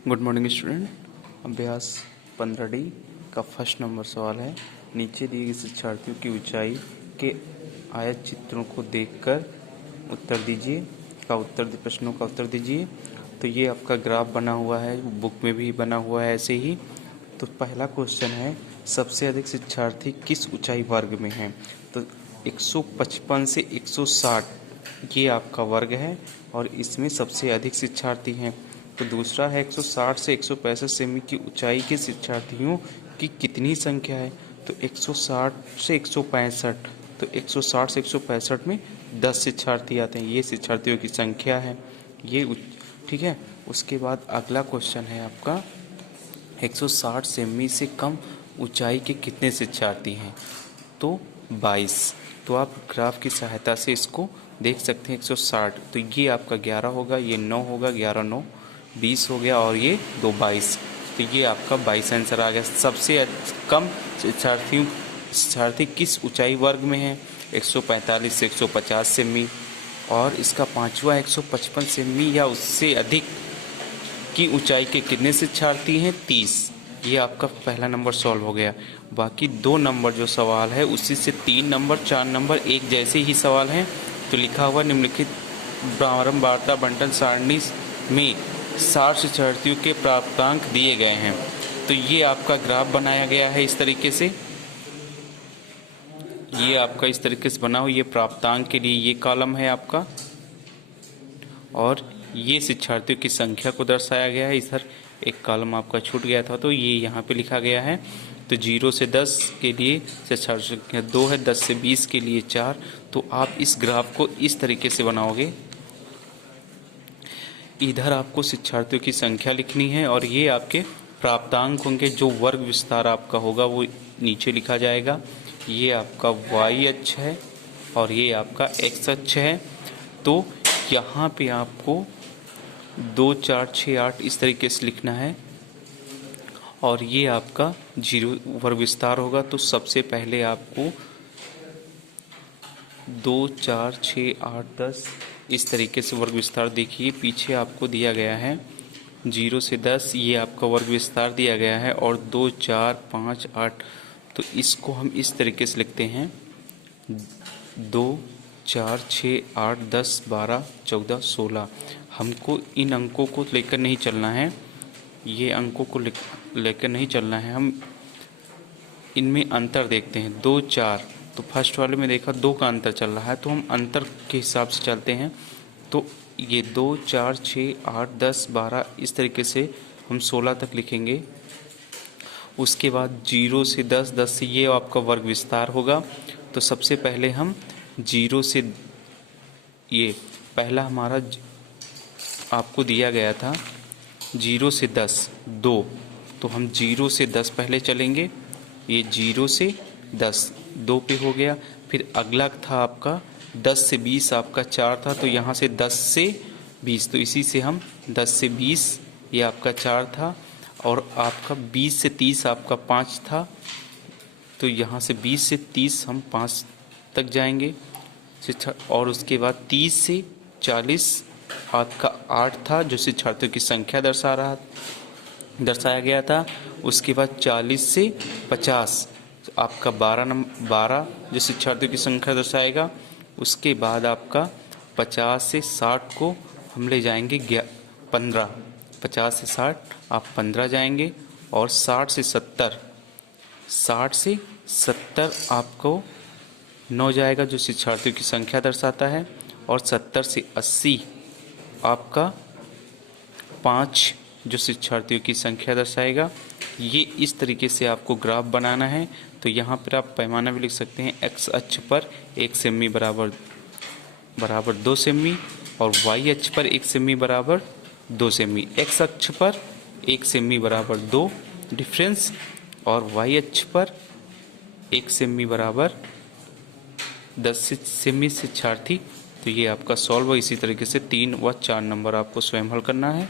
Good morning student. अभ्यास 15D का first number सवाल है। नीचे दिए गए शिक्षार्थियों की ऊंचाई के आयत चित्रों को देखकर उत्तर दीजिए प्रश्नों का उत्तर दीजिए। तो ये आपका ग्राफ बना हुआ है, बुक में भी बना हुआ है ऐसे ही। तो पहला क्वेश्चन है, सबसे अधिक शिक्षार्थी किस ऊंचाई वर्ग में हैं? तो 155 से 160 ये आपका वर्ग है और इसमें सबसे अधिक शिक्षार्थी हैं। तो दूसरा है 160 से 165 सेमी की ऊंचाई के शिक्षार्थियों की कितनी संख्या है? तो 160 से 165, तो 160 से 165 में 10 शिक्षार्थी आते हैं, ये शिक्षार्थियों की संख्या है ये। ठीक है। उसके बाद अगला क्वेश्चन है आपका, 160 सेमी से कम ऊंचाई के कितने शिक्षार्थी हैं? तो 22। तो आप ग्राफ की सहायता से इसको देख सकते हैं। 160 तो ये आपका 11 होगा, ये 9 होगा, 11 9 20 हो गया और ये 2 22। तो ये आपका 22 आंसर आ गया। सबसे कम शिक्षार्थी किस ऊंचाई वर्ग में है? 145 से 150 सेमी। और इसका पांचवा 155 सेमी या उससे अधिक की ऊंचाई के कितने शिक्षार्थी हैं? 30। ये आपका पहला नंबर सॉल्व हो गया। बाकी 2 नंबर जो सवाल है उसी से 3 नंबर 4 नंबर एक जैसे ही सवाल हैं। तो लिखा हुआ निम्नलिखित बारंबारता बंटन सारणी में 60 शिक्षार्थियों के प्राप्तांक दिए गए हैं। तो ये आपका ग्राफ बनाया गया है इस तरीके से, ये आपका इस तरीके से बना हुआ। ये प्राप्तांक के लिए ये कॉलम है आपका और ये शिक्षार्थियों की संख्या को दर्शाया गया है। इधर एक कॉलम आपका छूट गया था तो ये यहाँ पे लिखा गया है। तो 0 से 10 के लिए शिक्षार्थियों की संख्या 2 है, 10 से 20 के लिए 4। तो आप इस ग्राफ को इस तरीके से बनाओगे। इधर आपको शिक्षार्थियों की संख्या लिखनी है और ये आपके प्राप्तांक होंगे। जो वर्ग विस्तार आपका होगा वो नीचे लिखा जाएगा। ये आपका y अक्ष है और ये आपका x अक्ष है। तो यहाँ पे आपको 2 4 6 8 इस तरीके से लिखना है और ये आपका 0 वर्ग विस्तार होगा। तो सबसे पहले आपको 2 4 6 8 10 इस तरीके से वर्ग विस्तार देखिए। पीछे आपको दिया गया है 0 से 10, ये आपका वर्ग विस्तार दिया गया है और 2 4 5 8। तो इसको हम इस तरीके से लिखते हैं 2 4 6 8 10 12 14 16। हमको इन अंकों को लेकर नहीं चलना है, ये अंकों को लेकर नहीं चलना है। हम इनमें अंतर देखते हैं। 2 4, तो फर्स्ट वाले में देखा 2 का अंतर चल रहा है तो हम अंतर के हिसाब से चलते हैं। तो ये 2 4 6 8 10 12 इस तरीके से हम 16 तक लिखेंगे। उसके बाद 0 से 10, 10 से ये आपका वर्ग विस्तार होगा। तो सबसे पहले हम 0 से, ये पहला हमारा आपको दिया गया था 0 से 10 2, तो हम 0 से 10 पहले चलेंगे। ये 0 से 10 2 पे हो गया। फिर अगला था आपका 10 से 20, आपका 4 था। तो यहाँ से 10 से 20, तो इसी से हम 10 से 20 ये आपका 4 था और आपका 20 से 30 आपका 5 था। तो यहाँ से 20 से 30 हम 5 तक जाएंगे। और उसके बाद 30 से 40 आपका 8 था जो शिक्षार्थियों की संख्या दर्शाया गया था। उसके बाद 40 से 50 आपका 12 जो शिक्षार्थियों की संख्या दर्शाएगा। उसके बाद आपका 50 से 60 को हम ले जाएंगे 15, 50 से 60 आप 15 जाएंगे। और 60 से 70 आपको 9 जाएगा जो शिक्षार्थियों की संख्या दर्शाता है। और 70 से 80 आपका 5 जो शिक्षार्थियों की संख्या दर्शाएगा। ये इस तरीके से आपको ग्राफ बनाना है। तो यहाँ पर आप पैमाना भी लिख सकते हैं। x अक्ष पर 1 सेमी बराबर 2 सेमी और y अक्ष पर 1 सेमी बराबर 2 सेमी। x अक्ष पर 1 सेमी बराबर 2 डिफरेंस और y अक्ष पर 1 सेमी बराबर 10 सेमी शिक्षार्थी। तो ये आपका सॉल्व है। इसी तरीके से 3 व 4 नंबर आपको स्वयं हल करना है।